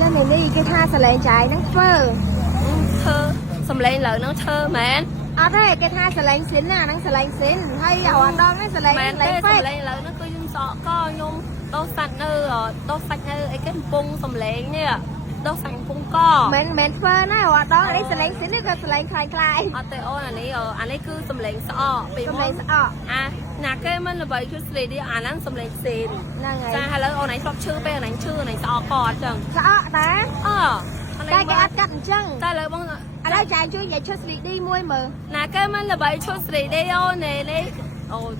cho mình đi cái tha sờ lên trái nắng phơ thơ sầm lên lợn nó thơ mẹ thế cái tha sờ lên xín nè nắng sờ lên xín hay ở đó nó sờ lên mẹ lấy sầm phết lên lợn nó cứ dung sọ co nhung đô sạch nơ ấy cái bung sầm lên nha đô sạch bung co mình phơ nó ở đó lấy sờ lên xín nó sờ lên khai khai ở tây ôn anh ấy cứ sầm lên sọ bị sờ mông lên sọ nà cái mình là vậy chút gì đi nó sầm lên xìn ra hay là ôn này sọc chữ bây giờ này chữ này sọ cọt chừng sọ tá cái ắt cắt chăng ta lời bông ở đây trái chưa vậy chút đi mua mờ nà cái mình là vậy chút gì đi ôn này đi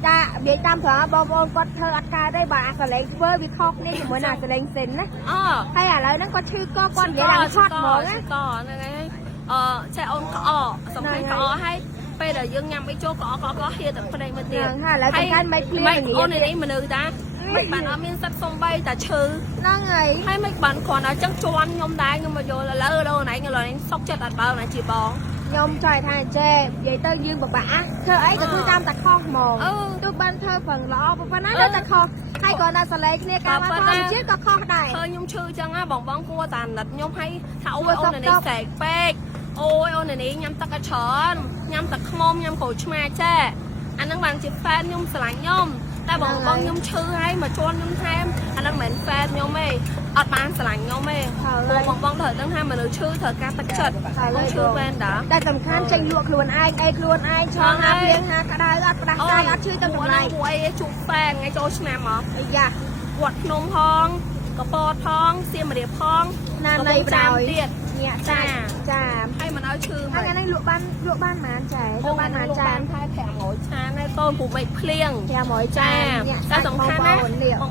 ta bị tam thọ bông con thơ ắt ca đây bà sờ lên vơi bị khóc đi thì mới nào sờ lên xín á hay là lời nó có chữ có con vậy làm thoát mờ á chạy ôn cọ sầm lên cọ hay bây giờ dương nhằm cái chỗ có hiện tại đây mà tiền hay mấy ôn này mình được ta mấy bạn ở miền sắt sông bay ta trừ nó người hay mấy bạn còn ở chắc cho anh nhom đá nhưng mà vô là lỡ đâu này như là anh sóc cho đặt bao này chỉ bón nhom trời thằng chê vậy tơ dương bạc bả thơ ấy có thứ tam ta kho mồm tôi ban thơ phần lọ và nói ta kho hay còn ta sờ lấy kia cả mà chứ có kho này thơ nhung chư chăng á bỏng bóng cua tàn đặt nhom hay thảo ôn này sạch bẹt ôi ôn này nhắm tắc cái chén nhắm tắc mông nhắm cổ chma chê anh đang bằng chụp fan nhung sải nhom ta bỏng bóng nhung chư hay mà chôn nhung thêm anh đang mến fan nhom mê ọt bán sải nhom mê bỏng bóng thời đang ham mà nữ chư thời ca tắc chật không chư fan đó đây tầm khăn tranh lụa luôn ai cho ha tiếng ha cả đây ở chư tầm này quay chụp fan ngay chỗ nam mà dạ quạt nôm phong có bò phong xiêm mà đẹp phong nam này rồi nhẹ trà hay mà nói chư mà cái này lụa ban mà trẻ lụa ban mà trà thay thẻ mỗi trà này tôn phụ bạch kliêng thẻ mỗi trà ta giống khăn á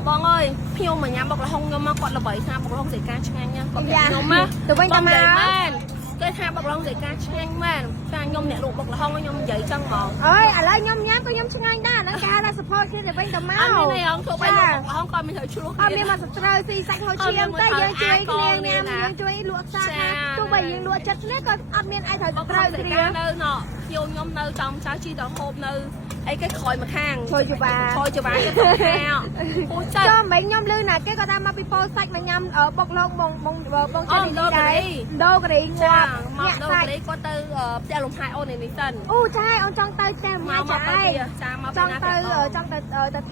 bong ơi phiêu mà nhắm bọc là không nhom mà còn là bảy tha bọc lông dày cá chanh nha còn nhom á từ bên ta mà cái tha bọc lông dày cá chanh mà ta nhom nhẹ lụa bọc là không nhom dày chân mòn ơi à lấy nhom nhám có nhom chanh anh đó nó ca ra support khi từ bên ta mà anh này không thuộc bên bọc là không còn mình thử chưa luôn mình mà subscribe thì sạch hồi chiêm tới giờ chơi kliêng em nhưng chơi lụa xa tôi bây giờ lụa chất nét còn admin ai thử subscribe thì cái nơi nọ vô nhom nơi trong trái chi đó hộp nơi ấy cái khói mà khang thôi cho bà cái khói heo cho mấy nhóm lư nè cái con ta mà people sạch mà nhâm ở bọc lông bông chân đi đấy đâu cái đi ngoạp nhẹ sạch có từ xe lồng hai ô này mình sân trai ông trong tay xem mai trái trong tay ở trong tay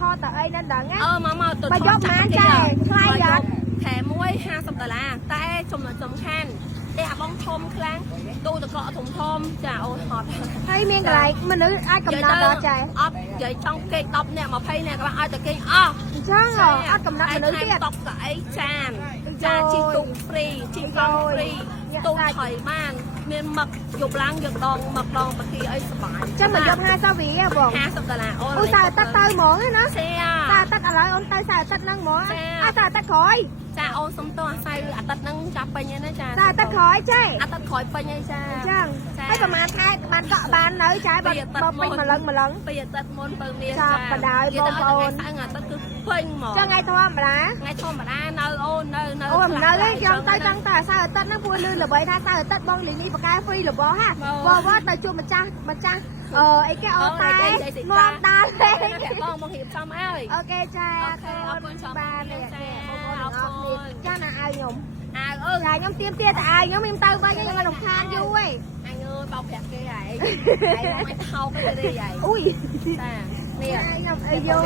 tho tại ấy nên đắng á mà dốc má trai khai giật thẻ muối 50 đô laแต่ชมหน่อยสำคัญแต่บ้องทมครั้งดูตะเกาะถุงทมจ้าโอ้หอด hay miếng cái mình nữ ai cầm nát đó trai ấp vậy trong cây tóc nè mà phay nè các bạn ai từ cây chắc rồi ai cầm nát mình nữ biết tóc cái tràn chi tục free chi phong free tu thầy man miền mật dục lăng dục đòn mật đòn bạc kia ấy sập bài chắc mình dục 2 sao vì à bọn 50 đô la ôi sao tắt tay mỏ ấy nó xe sao tắt ở lại ôn tay sao tắt năng mỏ sao tắt khỏi ចាអូនសុំតោះអាស័យអាទិត្យហ្នឹងចាប់ពេញហើយណាចា sao tắt khỏi chứ អាទិត្យក្រោយពេញហើយចា ចឹងហើយប្រហែលខែបានកក់បាននៅចាបើពេញម្លឹងពីអាទិត្យមុនពៅនេះ ចាបដាយបងប្អូន អាទិត្យគឺពេញហ្មង ចឹងថ្ងៃធម្មតា ថ្ងៃធម្មតានៅអូននៅ អូមិននៅទេខ្ញុំទៅដឹងតែsaoអាទិត្យហ្នឹងពួយលឺល្បីថាsaoអាទិត្យបងលីនេះបកាហ្វ្រីរបស់ហាវត្តទៅជួបម្ចាស់អីគេអូតែងាប់ដាល់ទេបងរៀបចំអើយ អូខេចា អរគុណចំបានចាអរគុណ ចាណាអាវខ្ញុំ អាវខ្ញុំទៀមទៀតតែអាវខ្ញុំទៅវិញខ្ញុំរំខានយូរហី អញអើយបោកប្រាក់គេហើយមិនថោកទេទេហើយ អូយ ចានេះខ្ញុំអីយោ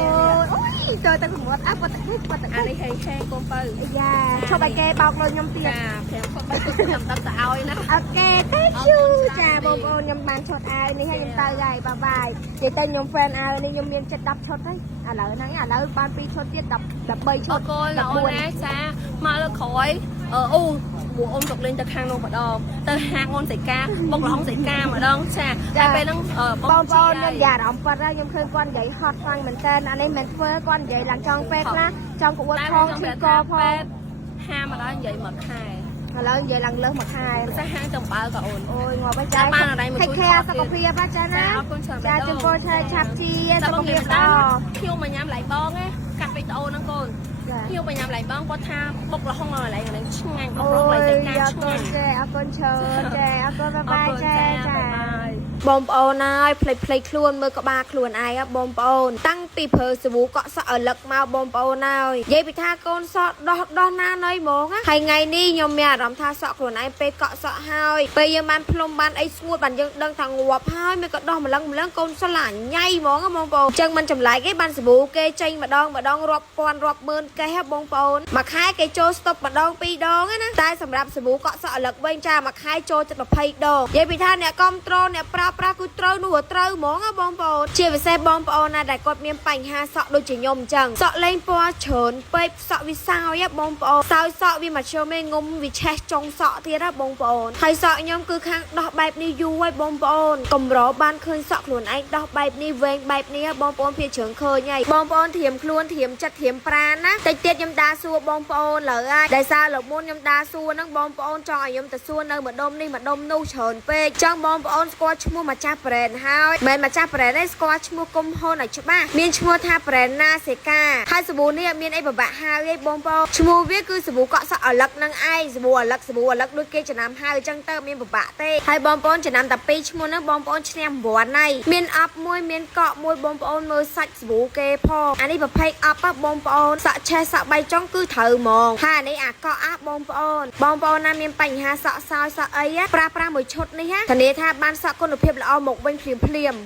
អូយទៅតែក្មួយអាប់គាត់អានេះហេឆេកូនបើយ៉ាឈប់ឲ្យគេបោកលុយខ្ញុំទៀតចា5គាត់បើខ្ញុំទឹកទៅឲ្យណាអូខេ thank you ចាបងប្អូនខ្ញុំបានឈុតអាវនេះហើយខ្ញុំទៅហើយបាយបាយនិយាយទៅខ្ញុំ friend អាវនេះខ្ញុំមានចិត្ត10ឈុតហើយឥឡូវហ្នឹងឥឡូវបាន2ឈុតទៀត13ឈុត កូនល្អណាស់ចាមកលើក្រោយអូពួកអូនចុកលេងទៅខាងនោះម្ដងទៅហាងអូនសៃកាបុករហុងសៃកាម្ដងចាតែពេលហ្នឹងបងប្អូនខ្ញុំយ៉ារំប៉ាត់ហើយខ្ញុំឃើញគាត់និយាយហត់ខ្លាំងមែនតើអានេះមិនធ្វើគាត់និយាយឡើងចង់ពេទ្យខ្លះចង់ក្បួនផងឈឺកផងហាមកដល់និយាយមួយខែឥឡូវនិយាយឡើងលើសមួយខែតែហាងចំបើក៏អូនអូយងាប់ហើយចាបានអីមួយជួយខែសុខភាពណាចាណាអរគុណច្រើនចាចំពោះឆាប់ជាសុខភាពល្អខ្ញុំមកញ៉ាំឡៃបងណាកាត់វីដេអូហ្នឹងកូនខ្ញុំមកញ៉ាំឡៃបងគាត់ថាបុករហុងឡៃហ្នឹងឆ្ងាញ់បុករហុងឡៃសៃកាឆ្ងាញ់អូ អរគុណច្រើនចាអរគុណបាយបាយចាចា បងប្អូនហើយផ្លេចខ្លួនមើលក្បាលខ្លួនឯងបងប្អូនតាំងពីប្រើសាប៊ូកក់សក់ឲ្យលឹកមកបងប្អូនហើយនិយាយពីថាកូនសក់ដោះណាណីហ្មងហើយថ្ងៃនេះខ្ញុំមានអារម្មណ៍ថាសក់ខ្លួនឯងពេលកក់សក់ហើយពេលយើងបានផ្លុំបានអីស្ងួតបានយើងដឹងថាងាប់ហើយមិនក៏ដោះម្លឹងកូនសក់ឡាញ៉ៃហ្មងបងប្អូនអញ្ចឹងមិនចម្លែកទេបានសាប៊ូគេចេញម្ដងរាប់ពាន់រាប់ម៉ឺនកេះបងប្អូនមួយខែគេចូលស្តុបម្ដង2ដងណាតែសម្រាប់សាប៊ូកក់សក់ឲ្យលឹកវិញចាមួយខែចូលចិត្ត20ដងនិយាយពីថាអ្នកគ្រប់ត្រូលអ្នកប្រើប្រាស់គឺត្រូវនោះត្រូវហ្មងបងប្អូនជាពិសេសបងប្អូនណាដែលគាត់មានបញ្ហាសក់ដូចជាខ្ញុំអញ្ចឹងសក់លែងពណ៌ច្រើនពេកសក់វាសោយបងប្អូនសោយសក់វាមកជុំឯងងុំវាឆេះចុងសក់ទៀតបងប្អូនហើយសក់ខ្ញុំគឺខាងដោះបែបនេះយូរហើយបងប្អូនកម្របានឃើញសក់ខ្លួនឯងដោះបែបនេះវែងបែបនេះបងប្អូនភាច្រើនឃើញហើយបងប្អូនធៀមខ្លួនធៀមចិត្តធៀមប្រាណណាតិចទៀតខ្ញុំដាសួរបងប្អូនលើហើយដែលសារលោកមុនខ្ញុំដាសួរហ្នឹងបងប្អូនចង់ឲ្យខ្ញុំទៅសួរនៅម្ដុំនេះម្ដុំនោះច្រើនពេកចង់បងប្អូនស្គាល់ឈ្មោះម្ចាស់ប្រេនហើយមិនម្ចាស់ប្រេនទេស្គាល់ឈ្មោះគុំហ៊ុនឲ្យច្បាស់មានឈ្មោះថាប្រេនណាសេកាហើយសាប៊ូនេះអត់មានអីពិបាកហៅទេបងប្អូនឈ្មោះវាគឺសាប៊ូកក់សក់អាលឹកនឹងឯងសាប៊ូអាលឹកដូចគេចំណាំហៅអញ្ចឹងទៅមានពិបាកទេហើយបងប្អូនចំណាំតែ2ឈ្មោះហ្នឹងបងប្អូនឈ្នះ9ហើយមានអប់មួយមានកក់មួយបងប្អូនមើលសាច់សាប៊ូគេផងអានេះប្រភេទអប់បងប្អូនសក់ឆេះសក់បៃចុងគឺត្រូវហ្មងហើយអានេះអាកក់បងប្អូនណាមានបញ្ហាសក់សោយសក់អីប្រើប្រាស់មួយឈុតនេះធានាថាបានសក់គុណភាពល្អមកវិញភ្លាម